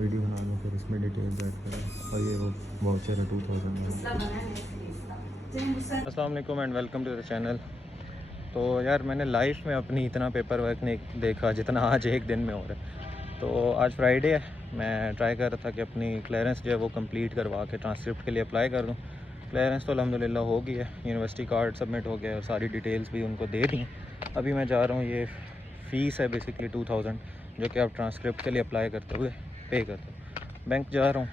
Video बना दूँ, फिर इसमें डिटेल्स ऐड करें। और ये वो वाउचर है 2000 का। अस्सलाम वालेकुम and welcome to the channel. तो यार मैंने लाइफ में अपनी इतना पेपर वर्क नहीं देखा जितना आज एक दिन में हो रहा है। तो आज फ्राइडे है, मैं ट्राई कर रहा था कि अपनी क्लियरेंस जो है वो कंप्लीट करवा के ट्रांसक्रिप्ट के लिए अप्लाई कर दूँ। क्लियरेंस तो अल्हम्दुलिल्लाह हो गई है, यूनिवर्सिटी कार्ड सबमिट हो गया और सारी डिटेल्स भी उनको दे दी। अभी मैं जा रहा हूँ, ये फ़ीस है बेसिकली 2000 जो कि आप ट्रांसक्रिप्ट के लिए अप्लाई करते हुए पे करते हो। बैंक जा रहा हूँ,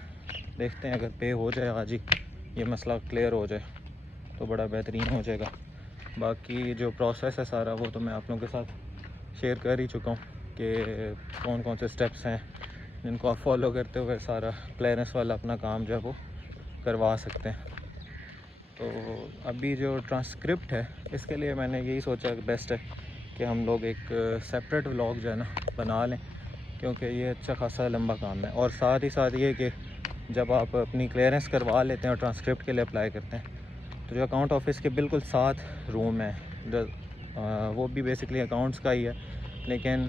देखते हैं अगर पे हो जाए आज ही, ये मसला क्लियर हो जाए तो बड़ा बेहतरीन हो जाएगा। बाकी जो प्रोसेस है सारा वो तो मैं आप लोगों के साथ शेयर कर ही चुका हूँ कि कौन कौन से स्टेप्स हैं जिनको आप फॉलो करते हुए सारा क्लियरेंस वाला अपना काम जो है वो करवा सकते हैं। तो अभी जो ट्रांसक्रिप्ट है इसके लिए मैंने यही सोचा कि बेस्ट है कि हम लोग एक सेपरेट व्लॉग जो है ना बना लें, क्योंकि ये अच्छा खासा लंबा काम है। और साथ ही साथ ये कि जब आप अपनी क्लियरेंस करवा लेते हैं और ट्रांसक्रिप्ट के लिए अप्लाई करते हैं तो जो अकाउंट ऑफिस के बिल्कुल साथ रूम है, जो वो भी बेसिकली अकाउंट्स का ही है, लेकिन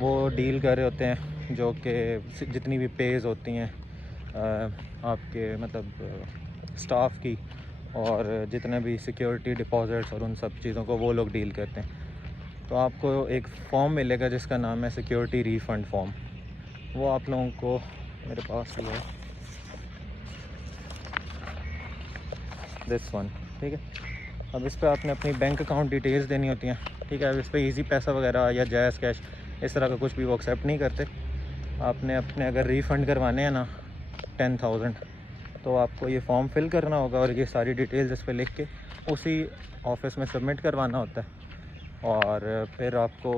वो डील कर रहे होते हैं जो कि जितनी भी पेज होती हैं आपके मतलब स्टाफ की, और जितने भी सिक्योरिटी डिपॉजिट्स और उन सब चीज़ों को वो लोग डील करते हैं। तो आपको एक फॉर्म मिलेगा जिसका नाम है सिक्योरिटी रीफ़ंड फॉर्म। वो आप लोगों को मेरे पास ही है, दिस वन, ठीक है। अब इस पर आपने अपनी बैंक अकाउंट डिटेल्स देनी होती हैं, ठीक है। अब इस पर ईजी पैसा वगैरह या जैज़ कैश इस तरह का कुछ भी वो एक्सेप्ट नहीं करते। आपने अपने अगर रीफ़ंड करवाने हैं ना 10,000, तो आपको ये फॉर्म फिल करना होगा और ये सारी डिटेल्स इस पर लिख के उसी ऑफिस में सबमिट करवाना होता है। और फिर आपको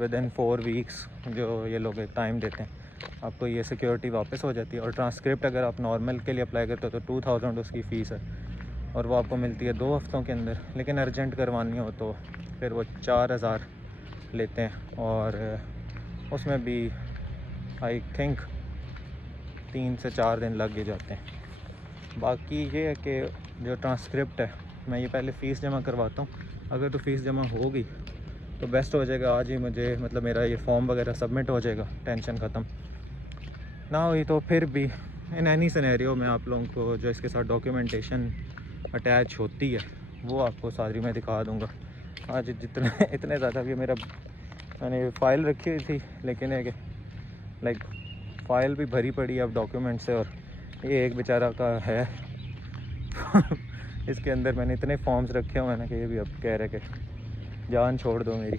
विद इन 4 वीक्स जो ये लोग एक टाइम देते हैं, आपको ये सिक्योरिटी वापस हो जाती है। और ट्रांसक्रिप्ट अगर आप नॉर्मल के लिए अप्लाई करते हो तो 2000 उसकी फ़ीस है और वो आपको मिलती है 2 हफ्तों के अंदर। लेकिन अर्जेंट करवानी हो तो फिर वो 4000 लेते हैं, और उसमें भी आई थिंक 3 से 4 दिन लग ही जाते हैं। बाकी ये है कि जो ट्रांसक्रिप्ट है, मैं ये पहले फ़ीस जमा करवाता हूँ। अगर तो फ़ीस जमा होगी तो बेस्ट हो जाएगा, आज ही मुझे मतलब मेरा ये फॉर्म वगैरह सबमिट हो जाएगा, टेंशन ख़त्म। ना हुई तो फिर भी इन एनी सिनेरियो में आप लोगों को जो इसके साथ डॉक्यूमेंटेशन अटैच होती है वो आपको सारी मैं दिखा दूँगा। आज जितने इतने ज़्यादा भी मेरा मैंने फ़ाइल रखी हुई थी, लेकिन एक लाइक फ़ाइल भी भरी पड़ी है अब डॉक्यूमेंट से, और ये एक बेचारा का है इसके अंदर मैंने इतने फॉर्म्स रखे हुए हैं ना कि ये भी अब कह रहे कि जान छोड़ दो मेरी।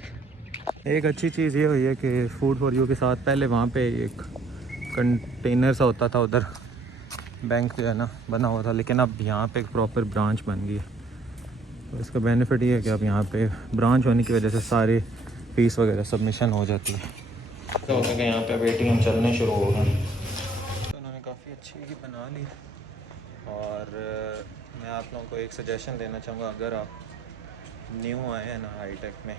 एक अच्छी चीज़ ये हुई है कि फूड फॉर यू के साथ पहले वहाँ पे एक कंटेनर सा होता था, उधर बैंक जो है ना बना हुआ था, लेकिन अब यहाँ पे एक प्रॉपर ब्रांच बन गई है। तो इसका बेनिफिट ये है कि अब यहाँ पे ब्रांच होने की वजह से सारी फ़ीस वगैरह सबमिशन हो जाती है। तो हो गया यहाँ पे अब ATM चलने शुरू हो गए, तो उन्होंने काफ़ी अच्छी ही बना ली। और मैं आप लोगों को एक सजेशन देना चाहूँगा, अगर आप न्यू आए हैं ना हाईटेक में,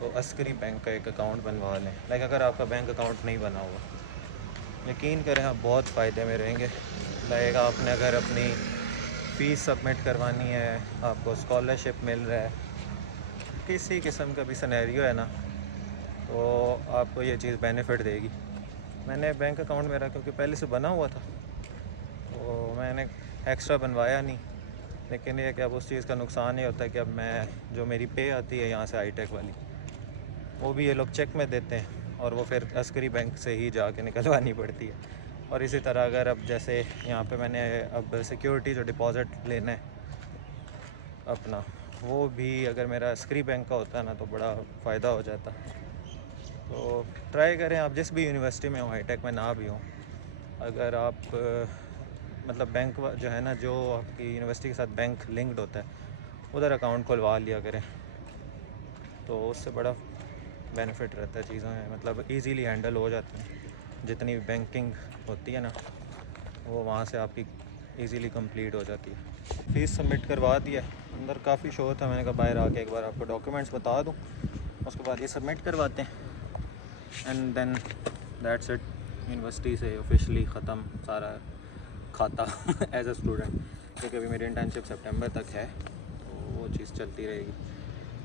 तो अस्करी बैंक का एक अकाउंट बनवा लें। लाइक अगर आपका बैंक अकाउंट नहीं बना हुआ, यकीन करें आप बहुत फ़ायदे में रहेंगे। लाइक आपने अगर अपनी फ़ीस सबमिट करवानी है, आपको स्कॉलरशिप मिल रहा है, किसी किस्म का भी सिनेरियो है ना, तो आपको ये चीज़ बेनिफिट देगी। मैंने बैंक अकाउंट मेरा क्योंकि पहले से बना हुआ था तो मैंने एक्स्ट्रा बनवाया नहीं, लेकिन ये कि अब उस चीज़ का नुकसान ये होता है कि अब मैं जो मेरी पे आती है यहाँ से हाईटेक वाली, वो भी ये लोग चेक में देते हैं और वो फिर अस्करी बैंक से ही जाके निकलवानी पड़ती है। और इसी तरह अगर अब जैसे यहाँ पे मैंने अब सिक्योरिटी जो डिपॉज़िट लेना है अपना, वो भी अगर मेरा अस्करी बैंक का होता है ना तो बड़ा फ़ायदा हो जाता। तो ट्राई करें आप जिस भी यूनिवर्सिटी में हो, हाईटेक में ना भी हो, अगर आप मतलब बैंक जो है ना जो आपकी यूनिवर्सिटी के साथ बैंक लिंक्ड होता है उधर अकाउंट खुलवा लिया करें, तो उससे बड़ा बेनिफिट रहता है। चीज़ें मतलब इजीली हैंडल हो जाती हैं, जितनी बैंकिंग होती है ना वो वहाँ से आपकी इजीली कंप्लीट हो जाती है। फ़ीस सबमिट करवा दी है, अंदर काफ़ी शोर था, मैंने कहा बाहर आके एक बार आपको डॉक्यूमेंट्स बता दूँ, उसके बाद ये सबमिट करवाते हैं and then that's it. University से ऑफिशियली ख़त्म सारा खाता एज अ स्टूडेंट, क्योंकि अभी मेरी इंटर्नशिप सितंबर तक है तो वो चीज़ चलती रहेगी।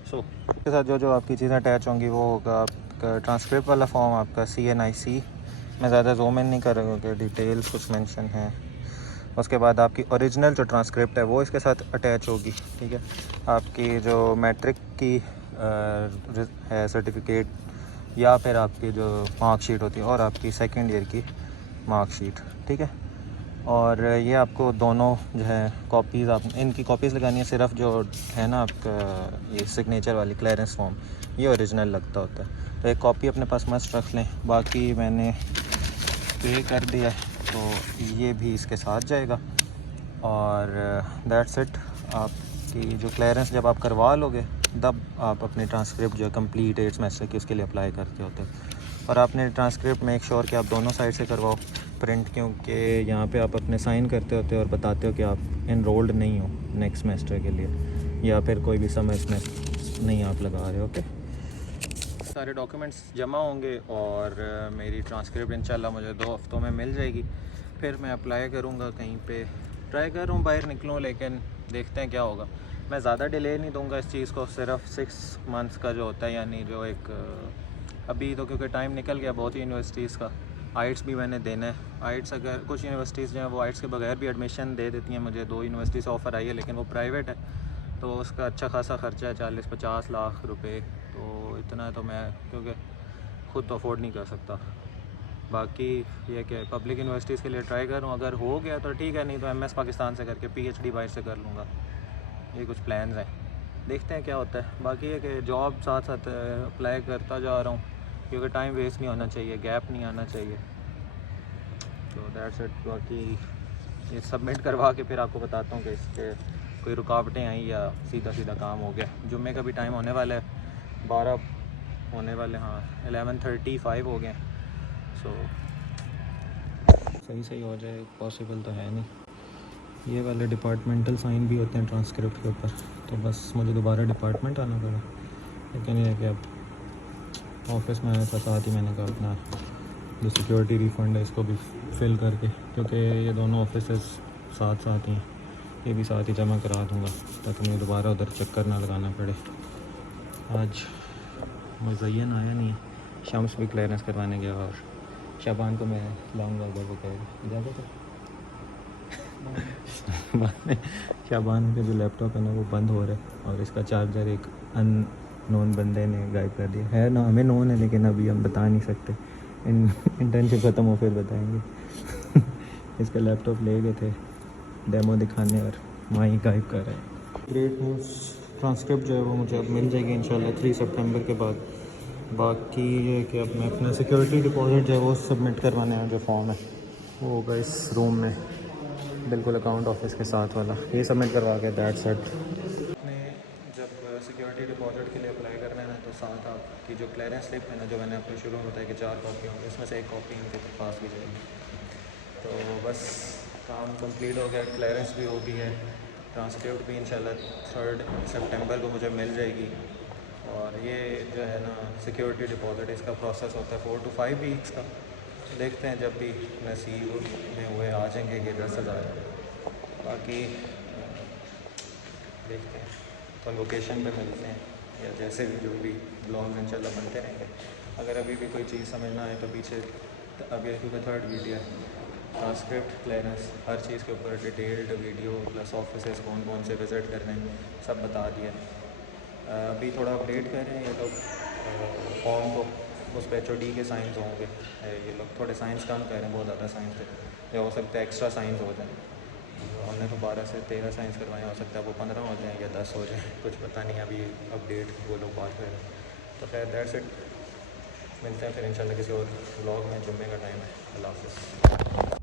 सो इसके साथ जो जो आपकी चीज़ें अटैच होंगी वो होगा आपका ट्रांसक्रिप्ट वाला फॉर्म, आपका CNIC मैं ज़्यादा ज़ूम इन नहीं कर रहा क्योंकि डिटेल्स कुछ मेंशन है। उसके बाद आपकी ओरिजिनल जो ट्रांसक्रिप्ट है वो इसके साथ अटैच होगी, ठीक है। आपकी जो मैट्रिक की है सर्टिफिकेट, या फिर आपकी जो मार्कशीट होती है, और आपकी सेकेंड ईयर की मार्कशीट, ठीक है। और ये आपको दोनों जो है कॉपीज़, आप इनकी कॉपीज़ लगानी है। सिर्फ जो है ना आपका ये सिग्नेचर वाली क्लियरेंस फॉर्म, ये ओरिजिनल लगता होता है, तो एक कॉपी अपने पास मस्त रख लें। बाकी मैंने पे कर दिया है तो ये भी इसके साथ जाएगा। और दैट्स इट। आपकी जो क्लियरेंस जब आप करवा लोगे तब आप अपनी ट्रांसक्रिप्ट जो है कंप्लीट 8 सेमेस्टर की उसके लिए अप्लाई करते होते हैं। और आपने ट्रांसक्रिप्ट मेक श्योर कि आप दोनों साइड से करवाओ प्रिंट, क्योंकि यहाँ पे आप अपने साइन करते होते हो और बताते हो कि आप एनरोल्ड नहीं हो नेक्स्ट सेमेस्टर के लिए, या फिर कोई भी सेमेस्टर नहीं आप लगा रहे हो। ओके, सारे डॉक्यूमेंट्स जमा होंगे और मेरी ट्रांसक्रिप्ट इंशाल्लाह मुझे 2 हफ्तों में मिल जाएगी। फिर मैं अप्लाई करूँगा कहीं पे, ट्राई कर रहा हूँ बाहर निकलूँ, लेकिन देखते हैं क्या होगा। मैं ज़्यादा डिले नहीं दूंगा इस चीज़ को, सिर्फ 6 मंथ्स का जो होता है, यानी जो एक अभी तो क्योंकि टाइम निकल गया बहुत ही यूनिवर्सिटीज़ का। आइट्स भी मैंने देना है। आइट्स अगर कुछ यूनिवर्सिटीज़ जो हैं वो आइट्स के बगैर भी एडमिशन दे देती हैं। मुझे 2 यूनिवर्सिटी से ऑफ़र आई है, लेकिन वो प्राइवेट है तो उसका अच्छा खासा ख़र्चा है, 40-50 लाख रुपए। तो इतना तो मैं क्योंकि ख़ुद तो अफोर्ड नहीं कर सकता। बाकी ये कि पब्लिक यूनिवर्सिटीज़ के लिए ट्राई करूँ, अगर हो गया तो ठीक है, नहीं तो MS पाकिस्तान से करके PhD बाहर से कर लूँगा। ये कुछ प्लान्स हैं, देखते हैं क्या होता है। बाकी ये कि जॉब साथ साथ अप्लाई करता जा रहा हूँ, क्योंकि टाइम वेस्ट नहीं होना चाहिए, गैप नहीं आना चाहिए। तो दैट्स इट। बाकी ये सबमिट करवा के फिर आपको बताता हूँ कि इसके कोई रुकावटें आई या सीधा सीधा काम हो गया। जुम्मे का भी टाइम होने वाला है, 12 होने वाले, हाँ 11:35 हो गए। सो सही हो जाए, पॉसिबल तो है नहीं। ये वाले डिपार्टमेंटल साइन भी होते हैं ट्रांसक्रिप्ट के ऊपर, तो बस मुझे दोबारा डिपार्टमेंट आना पड़ा। लेकिन ये है कि अब ऑफिस में आया था, साथ ही मैंने कहा अपना जो सिक्योरिटी रिफ़ंड है इसको भी फिल करके, क्योंकि ये दोनों ऑफिस साथ साथ ही हैं, ये भी साथ ही जमा करा दूँगा ताकि मुझे दोबारा उधर चक्कर ना लगाना पड़े। आज मुज़य्यन आया नहीं, शम्स भी क्लियरेंस करवाने गया और शाबान को मैं लाऊंगा उधर, वो कहेगा इजाज़त है। शाबान के जो लैपटॉप है ना वो बंद हो रहा है, और इसका चार्जर एक अननोन बंदे ने गायब कर दिया है ना, हमें नोन है लेकिन अभी हम बता नहीं सकते, इंटर्नशिप ख़त्म हो फिर बताएंगे। इसका लैपटॉप ले गए थे डेमो दिखाने और वहाँ ही गायब कर रहे हैं। ग्रेट न्यूज़, ट्रांसक्रिप्ट जो है वो मुझे अब मिल जाएगी इंशाल्लाह 3 सितंबर के बाद। बाकी ये कि अब मैं अपना सिक्योरिटी डिपॉजिट जो है वो सबमिट करवाने हैं, जो फॉर्म है वो होगा इस रूम में, बिल्कुल अकाउंट ऑफिस के साथ वाला, ये सबमिट करवा के दैट्स इट। आपने जब सिक्योरिटी डिपॉजिट के लिए अप्लाई करना है ना, तो साथ आपकी जो क्लियरेंस स्लिप है ना, जो मैंने आपको शुरू में बताया कि 4 कॉपी होंगी, इसमें से 1 कॉपी इनके पास भी जाएगी। तो बस काम कंप्लीट हो गया, क्लियरेंस भी हो गई है, ट्रांसक्रिप्ट भी इंशाल्लाह 3 सितंबर को मुझे मिल जाएगी। और ये जो है ना सिक्योरिटी डिपॉजिट, इसका प्रोसेस होता है 4 to 5 वीक्स का। देखते हैं जब भी नसीब में हुए आ जाएंगे ये 10,000। बाकी देखते हैं तो लोकेशन पे मिलते हैं, या जैसे भी जो भी ब्लॉग्स इंशाल्लाह बनते रहेंगे। अगर अभी भी कोई चीज़ समझ ना आए तो पीछे अभी क्योंकि 3rd वीडियो है, ट्रांसक्रिप्ट क्लियरेंस हर चीज़ के ऊपर डिटेल्ड वीडियो प्लस ऑफिसेस कौन कौन से विज़िट करने सब बता दिया। अभी थोड़ा अपडेट कर रहे हैं ये लोग फॉर्म को, उस पर HOD के साइंस होंगे। ये लोग थोड़े साइंस कम कर रहे हैं, बहुत ज़्यादा साइंस थे, या हो सकता है एक्स्ट्रा साइंस हो जाए। हमने तो 12 से 13 साइंस करवाए, हो सकता है वो 15 हो जाए या 10 हो जाए, कुछ पता नहीं, अभी अपडेट वो लोग बात कर रहे हैं। तो खैर दैट्स इट, मिलते हैं फिर इंशाल्लाह किसी और व्लॉग में। जुम्मे का टाइम है। अल्लाह हाफ़िज़।